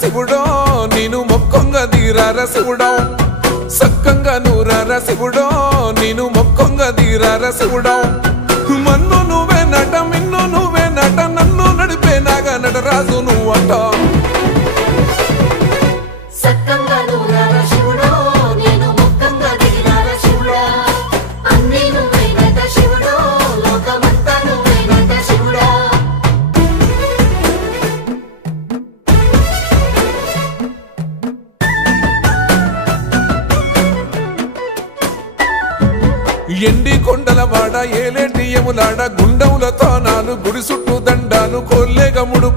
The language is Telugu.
శివుడో నేను మొక్కంగా తీరార శివుడో సక్కంగా నూరార శివుడో నేను మొక్కంగా తీరార శివుడో మన్ను నువ్వే నట మిన్ను నువ్వే నట నన్ను నడిపే నాగా నటరాజు నువ్వంట ఎండి కొండల వాడ ఏలేటి యములాడ గుండములతో నాలు గుడి చుట్టూ దండాలు కొల్లేగముడు